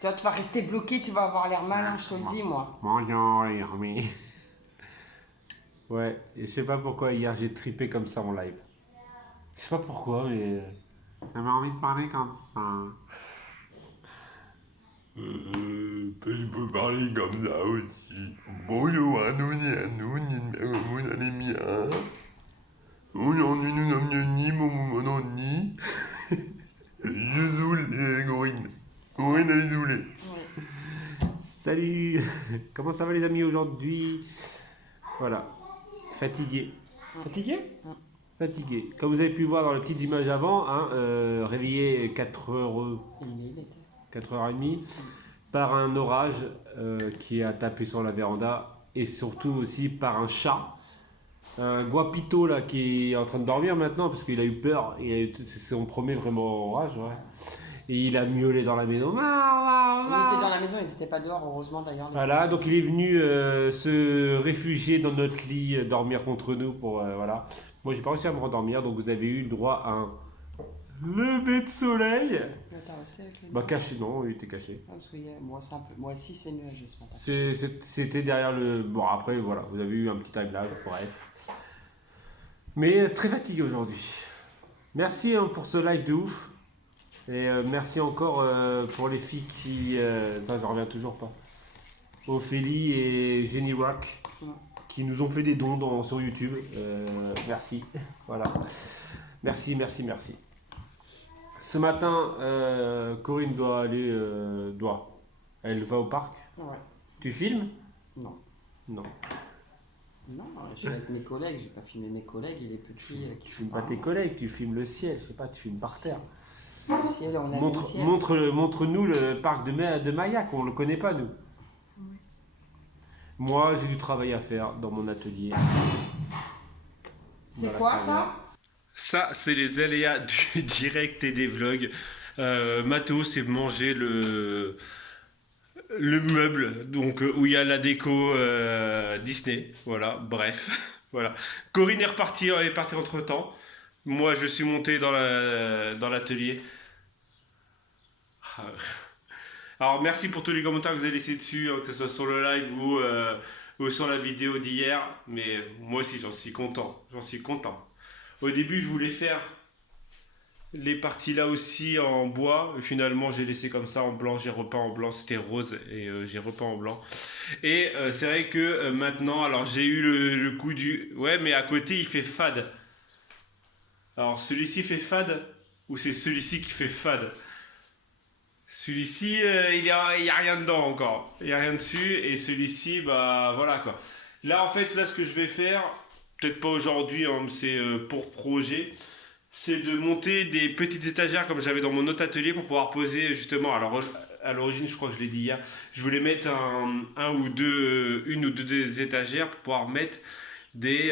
Tu vas rester bloqué, tu vas avoir l'air malin, je te le dis, moi. Bonjour, mais... Ouais, et je sais pas pourquoi hier j'ai trippé comme ça en live. Je sais pas pourquoi, mais... J'avais envie de parler comme ça. Il peut parler comme ça aussi. Bonjour à nous, mon ami, hein. Aujourd'hui, nous sommes unis, mon ami. Je saoule, Corinne. Corinne, elle est saoulée. Ouais. Salut. Comment ça va les amis aujourd'hui? Voilà. Fatigué. Fatigué? Fatigué. Comme vous avez pu voir dans les petites images avant, hein, réveillé 4h, Il était. 4h30 par un orage qui a tapé sur la véranda et surtout aussi par un chat. Un guapito là qui est en train de dormir maintenant parce qu'il a eu peur. C'est son premier vraiment orage. Ouais. Et il a miaulé dans la maison. Ils étaient dans la maison, ils n'étaient pas dehors, heureusement d'ailleurs. Voilà, donc il est venu se réfugier dans notre lit, dormir contre nous pour voilà. Moi j'ai pas réussi à me rendormir, donc vous avez eu le droit à un lever de soleil. Mais t'as aussi avec les Bah nuages. caché, non, il était caché. Ah, parce que moi, c'est un peu... moi aussi, c'est nuageux ce matin. C'était derrière le. Bon après voilà, vous avez eu un petit timelapse, bref. Mais très fatigué aujourd'hui. Merci hein, pour ce live de ouf. Et merci encore pour les filles qui. Attends, je reviens toujours pas. Ophélie et Jenny Rock qui nous ont fait des dons sur YouTube. Merci. Voilà. Merci, merci, merci. Ce matin, Corinne doit aller. Elle va au parc. Ouais. Tu filmes? Non. Non. Non, je suis avec mes collègues, j'ai pas filmé mes collègues et les petits qui Tu sont filmes pas tes collègues, tu filmes le ciel. Je sais pas, tu filmes par terre. le ciel, on a le ciel. Montre-nous le parc de Mayac, on le connaît pas nous. Moi, j'ai du travail à faire dans mon atelier. C'est quoi ça? Ça, c'est les aléas du direct et des vlogs. Mathéo, c'est manger le meuble, donc où il y a la déco Disney. Voilà, bref. Voilà. Corinne est partie entre temps. Moi, je suis monté dans l'atelier. Alors, merci pour tous les commentaires que vous avez laissés dessus, hein, que ce soit sur le live ou sur la vidéo d'hier. Mais moi aussi, j'en suis content. J'en suis content. Au début, je voulais faire les parties là aussi en bois. Finalement, j'ai laissé comme ça en blanc. J'ai repeint en blanc. C'était rose et j'ai repeint en blanc. Et c'est vrai que maintenant, alors j'ai eu le coup du. Ouais, mais à côté, il fait fade. Alors, celui-ci fait fade ou c'est celui-ci qui fait fade? Celui-ci, il y a rien dedans encore. Il y a rien dessus. Et celui-ci, bah voilà quoi. Là, en fait, là, ce que je vais faire, peut-être pas aujourd'hui, hein, c'est pour projet, c'est de monter des petites étagères comme j'avais dans mon autre atelier pour pouvoir poser justement. Alors, à l'origine, je crois que je l'ai dit hier, je voulais mettre une ou deux étagères pour pouvoir mettre des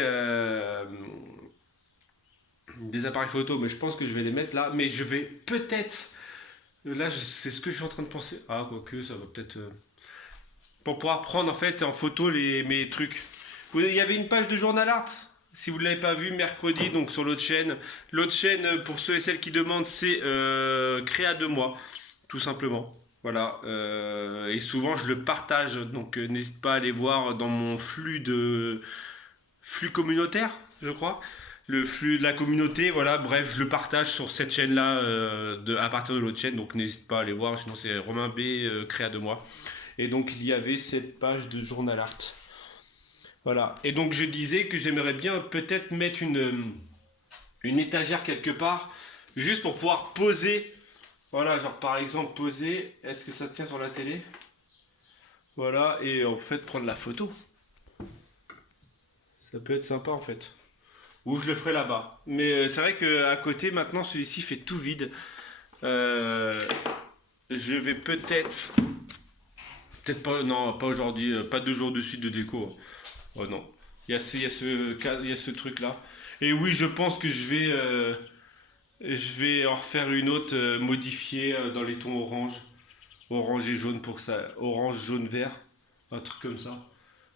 appareils photo. Mais je pense que je vais les mettre là. Mais je vais peut-être. Là, c'est ce que je suis en train de penser. Ah, quoique, ça va peut-être. Pour pouvoir prendre en fait en photo mes trucs. Il y avait une page de journal art. Si vous ne l'avez pas vu, mercredi, donc sur l'autre chaîne. L'autre chaîne, pour ceux et celles qui demandent, c'est Créa de moi, tout simplement. Voilà. Et souvent, je le partage. Donc, n'hésite pas à aller voir dans mon flux communautaire, je crois. Le flux de la communauté, voilà, bref, je le partage sur cette chaîne-là à partir de l'autre chaîne, donc n'hésite pas à aller voir, sinon c'est Romain B, Créa de moi. Et donc il y avait cette page de journal art. Voilà. Et donc je disais que j'aimerais bien peut-être mettre une étagère quelque part, juste pour pouvoir poser. Voilà, genre par exemple poser, est-ce que ça tient sur la télé? Voilà, et en fait prendre la photo. Ça peut être sympa en fait. Ou je le ferai là-bas. Mais c'est vrai qu'à côté, maintenant, celui-ci fait tout vide. Je vais peut-être... Peut-être pas... Non, pas aujourd'hui. Pas 2 jours de suite de déco. Oh non. Il y a ce truc-là. Et oui, je pense que je vais en refaire une autre modifiée dans les tons orange. Orange et jaune pour que ça... Orange, jaune, vert. Un truc comme ça.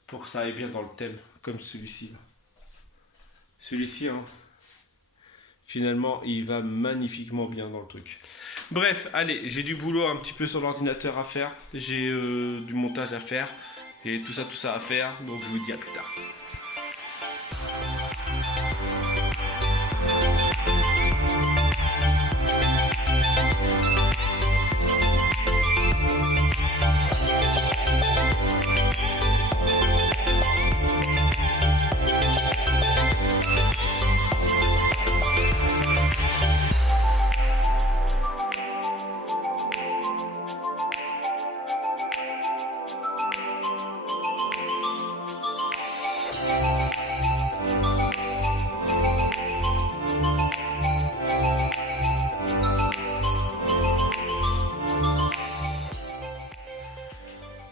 Pour que ça aille bien dans le thème. Comme celui-ci. Celui-ci, hein. finalement il va magnifiquement bien dans le truc. Bref, allez, j'ai du boulot un petit peu sur l'ordinateur à faire, j'ai du montage à faire, et tout ça à faire, donc je vous dis à plus tard.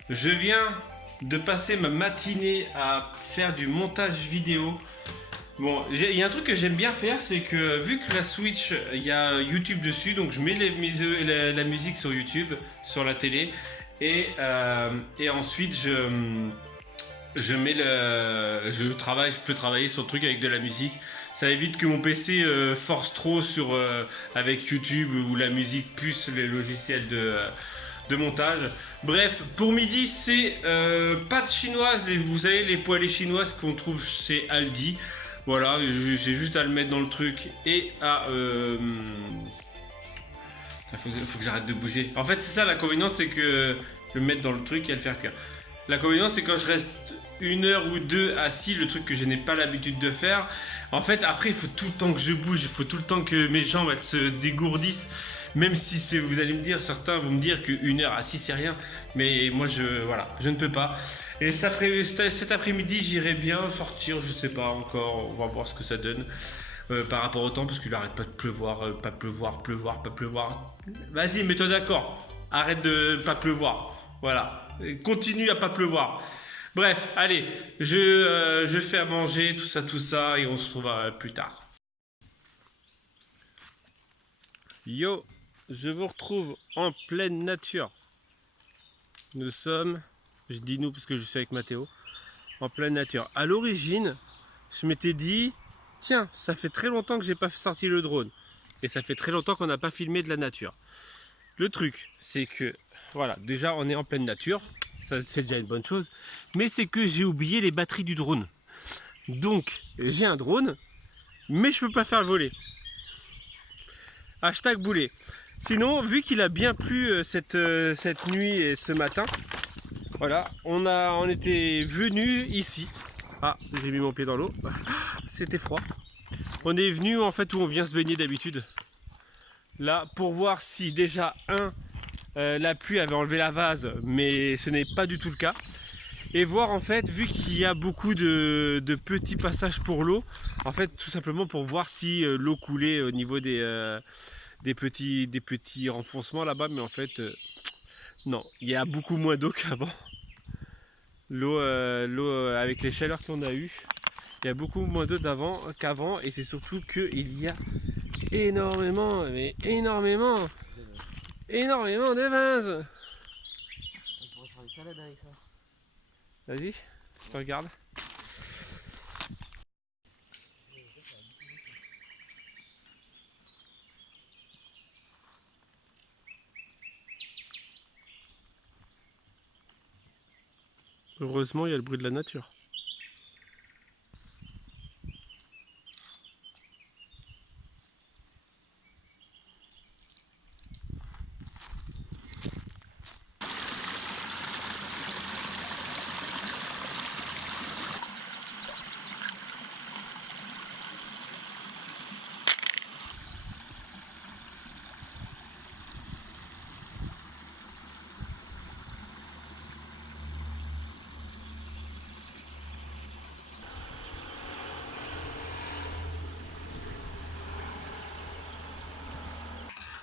Je viens de passer ma matinée à faire du montage vidéo. Bon, il y a un truc que j'aime bien faire, c'est que vu que la Switch, il y a YouTube dessus, donc je mets la musique sur YouTube, sur la télé, et ensuite je peux travailler sur le truc avec de la musique. Ça évite que mon PC force trop avec YouTube ou la musique plus les logiciels de montage. Bref, pour midi, c'est pâtes chinoises, vous savez, les poêlées chinoises qu'on trouve chez Aldi. Voilà, j'ai juste à le mettre dans le truc et faut que j'arrête de bouger. En fait, c'est ça l'inconvénient, c'est que le mettre dans le truc et le faire cuire. L'inconvénient, c'est quand je reste 1 heure ou 2 assis, le truc que je n'ai pas l'habitude de faire. En fait, après, il faut tout le temps que je bouge, il faut tout le temps que mes jambes elles se dégourdissent. Même si vous allez me dire, certains vont me dire qu'1 heure assis c'est rien, mais moi je ne peux pas. Et cet après-midi j'irai bien sortir, je sais pas encore, on va voir ce que ça donne par rapport au temps, parce qu'il arrête pas de pleuvoir, pas pleuvoir. Vas-y, mets-toi d'accord, arrête de pas pleuvoir, voilà, continue à pas pleuvoir. Bref, allez, je fais à manger, tout ça, et on se retrouve plus tard. Yo, je vous retrouve en pleine nature. Nous sommes, je dis nous parce que je suis avec Mathéo, en pleine nature. À l'origine, je m'étais dit, tiens, ça fait très longtemps que j'ai pas sorti le drone. Et ça fait très longtemps qu'on n'a pas filmé de la nature. Le truc, c'est que, voilà, déjà on est en pleine nature, ça c'est déjà une bonne chose, mais c'est que j'ai oublié les batteries du drone. Donc, j'ai un drone, mais je peux pas faire le voler. Hashtag boulet. Sinon, vu qu'il a bien plu cette nuit et ce matin, voilà, on était venu ici. Ah, j'ai mis mon pied dans l'eau. C'était froid. On est venu en fait où on vient se baigner d'habitude. Là, pour voir si déjà, la pluie avait enlevé la vase, mais ce n'est pas du tout le cas. Et voir en fait, vu qu'il y a beaucoup de petits passages pour l'eau, en fait, tout simplement pour voir si l'eau coulait au niveau des petits renfoncements là-bas, mais en fait non, il y a beaucoup moins d'eau qu'avant. L'eau avec les chaleurs qu'on a eues, il y a beaucoup moins d'eau qu'avant, et c'est surtout qu'il y a énormément de vases. On pourrait faire une salade avec ça. Vas-y, je te regarde. Heureusement, il y a le bruit de la nature.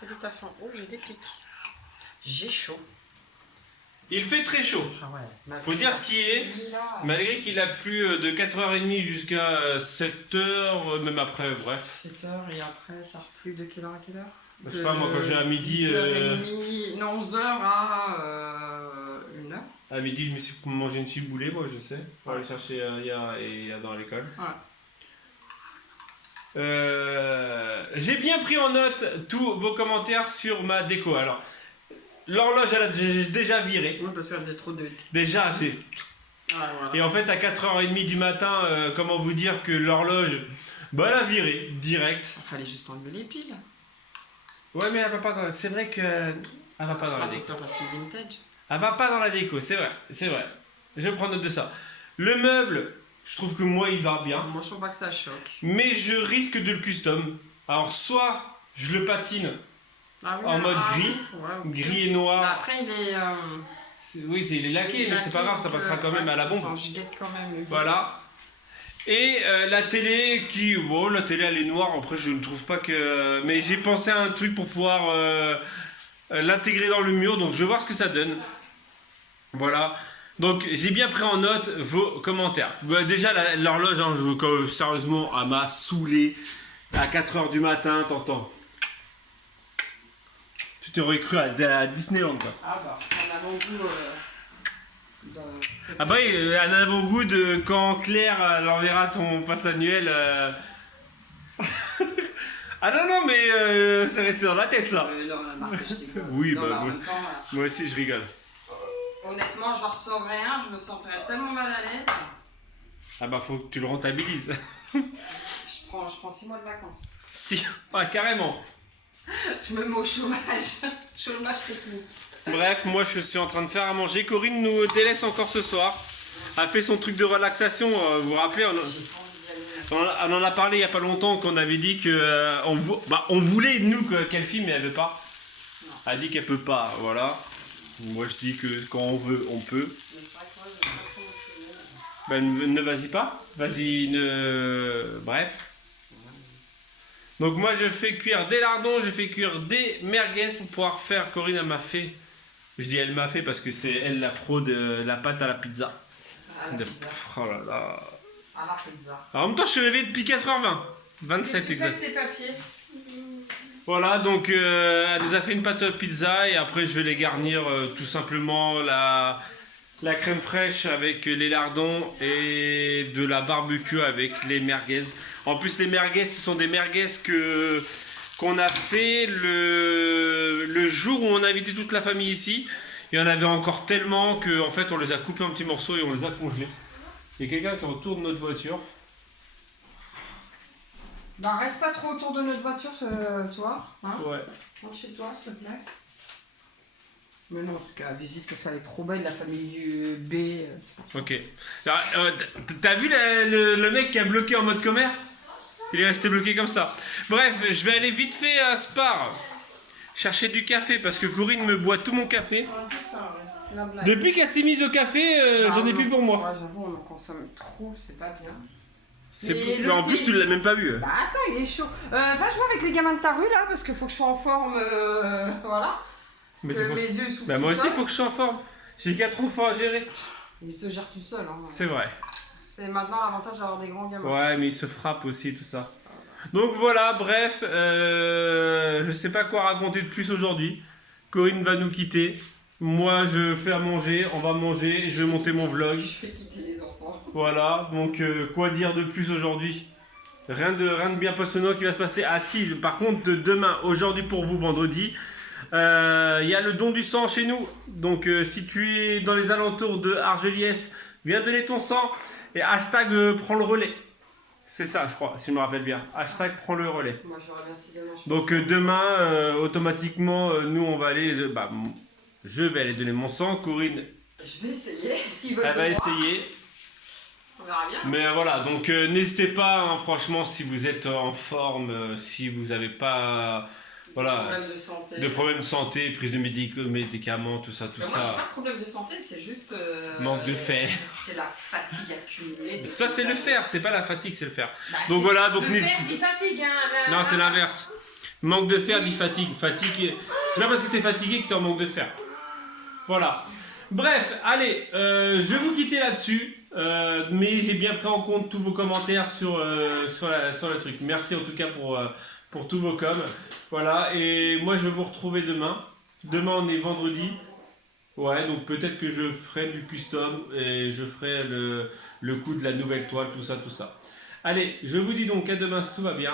Salutations. Oh, j'ai des pics. J'ai chaud. Il fait très chaud. Ah ouais. Faut dire ce qui est, malgré qu'il a plu de 4h30 jusqu'à 7h, même après, bref. 7h et après ça replut de quelle heure à quelle heure? Je sais pas, moi quand j'ai à midi. 10h30, non, 11h à 1h. À midi, je me suis mangé une ciboulée, moi je sais, pour aller chercher Yaya et Adam à l'école. Ouais. J'ai bien pris en note tous vos commentaires sur ma déco. Alors, l'horloge, elle a déjà viré. Oui, parce qu'elle faisait trop de... Déjà, elle fait... Ah, voilà. Et en fait, à 4h30 du matin, comment vous dire que l'horloge, bah, elle a viré, direct. Il fallait juste enlever les piles. Ouais, mais elle va pas dans... C'est vrai que... Elle va pas dans la Ah, faut déco. que t'en fasses une vintage. Elle va pas dans la déco, c'est vrai, c'est vrai. Je prends note de ça. Le meuble, je trouve que moi, il va bien. Moi, je trouve pas que ça choque. Mais je risque de le custom. Alors, soit je le patine Ah, oui, en mode gris, ouais, ok. gris et Bah, noir. après, il est... Oui, il est laqué, mais c'est pas grave, ça passera quand même à la bombe. Attends, je guette quand même. Le Voilà. Et la télé qui... Bon, la télé elle est noire, après je ne trouve pas que... Mais j'ai pensé à un truc pour pouvoir l'intégrer dans le mur, donc je vais voir ce que ça donne. Voilà. Donc j'ai bien pris en note vos commentaires. Bah, déjà l'horloge, hein, sérieusement, elle m'a saoulé. À 4h du matin, t'entends. Tu t'aurais cru à Disneyland, quoi. Ah bah, c'est un avant-goût Ah bah oui, un avant-goût de quand Claire elle enverra ton pass annuel. Ah non, mais c'est resté dans la tête, ça. Non, la marque, je rigole. Oui, Non, bah, mais en moi- même temps, Moi aussi, je rigole. honnêtement, j'en recevrais un, je me sentirais tellement mal à l'aise. Ah bah, faut que tu le rentabilises. Je prends 6 mois de vacances. Si, ah, carrément. Je me mets au chômage. Chômage technique. Bref, moi, je suis en train de faire à manger. Corinne nous délaisse encore ce soir. A fait son truc de relaxation. Vous vous rappelez, on en a parlé il y a pas longtemps, qu'on avait dit que on voulait, nous, qu'elle filme, mais elle veut pas. Non. Elle a dit qu'elle peut pas, voilà. Moi, je dis que quand on veut, on peut. Mais c'est vrai que moi, je pas trop motivé. Ben, ne vas-y pas. Vas-y, ne... Bref. Donc moi, je fais cuire des lardons, je fais cuire des merguez pour pouvoir faire... Corinne, elle m'a fait... Je dis elle m'a fait parce que c'est elle la pro de la pâte à la pizza. Ah, la De- pizza. Oh là là. Ah, la pizza. Alors, en même temps, je suis réveillé depuis 4h20. 27 exact. tes papiers. Voilà, donc elle nous a fait une pâte à pizza et après je vais les garnir tout simplement la crème fraîche avec les lardons et de la barbecue avec les merguez. En plus les merguez, ce sont des merguez qu'on a fait le jour où on a invité toute la famille ici. Il y en avait encore tellement qu'en fait on les a coupés en petits morceaux et on les a congelés. Il y a quelqu'un qui retourne notre voiture. Bah, reste pas trop autour de notre voiture, toi. Hein? Ouais. Rentre chez toi, s'il te plaît. Mais non, c'est qu'à visite parce qu'elle est trop belle, la famille du B. C'est pour ça. Ok. Alors, t'as vu le mec qui a bloqué en mode commère? Il est resté bloqué comme ça. Bref, je vais aller vite fait à Spar chercher du café parce que Corinne me boit tout mon café. Ouais, c'est ça, ouais. La blague. Depuis qu'elle s'est mise au café, j'en ai plus pour moi. Ouais, j'avoue, on en consomme trop, c'est pas bien. C'est Mais mais le en plus, thé- tu l'as même pas vu. Bah attends, il est chaud. Va jouer avec les gamins de ta rue là, parce qu'il faut que je sois en forme. Voilà. Mais Que tu vois- mes yeux souffrent. Bah, moi tout aussi, il seuls. faut que je sois en forme. J'ai 4 enfants à gérer. Ils se gèrent tout seuls. Hein. C'est vrai. C'est maintenant l'avantage d'avoir des grands gamins. Ouais, mais ils se frappent aussi, tout ça. Donc voilà, bref, je sais pas quoi raconter de plus aujourd'hui. Corinne va nous quitter. Moi, je fais à manger, on va manger, je vais monter mon vlog. Je fais quitter les enfants. Voilà, donc quoi dire de plus aujourd'hui? Rien de bien passionnant qui va se passer. Ah si, par contre, demain, aujourd'hui pour vous, vendredi, il y a le don du sang chez nous. Donc si tu es dans les alentours de Argeliès, viens donner ton sang et hashtag prends le relais. C'est ça, je crois, si je me rappelle bien. Hashtag prends le relais. Moi je remercie demain. Donc demain, automatiquement, nous on va aller... je vais aller donner mon sang. Corinne, Je vais essayer. S'ils veulent elle va de moi. essayer. On verra bien. Mais voilà, donc n'hésitez pas, hein, franchement, si vous êtes en forme, si vous n'avez pas voilà, Problème de santé. de problèmes de santé, prise de médicaments, tout ça, tout Mais moi j'ai ça. pas de problème de santé, c'est juste. Manque de fer. C'est la fatigue accumulée. De Ça tout c'est le ça. fer, c'est pas la fatigue, c'est le fer. Bah, Donc c'est- voilà, donc le fer dit fatigue, hein. Non, c'est l'inverse. Manque de fer dit fatigue. Fatigue, c'est pas parce que t'es fatigué que t'es en manque de fer. Voilà. Bref, allez, je vais vous quitter là-dessus. Mais j'ai bien pris en compte tous vos commentaires sur le truc. Merci en tout cas pour tous vos coms. Voilà, et moi je vais vous retrouver demain. Demain on est vendredi. Ouais, donc peut-être que je ferai du custom et je ferai le coup de la nouvelle toile, tout ça, tout ça. Allez, je vous dis donc à demain si tout va bien.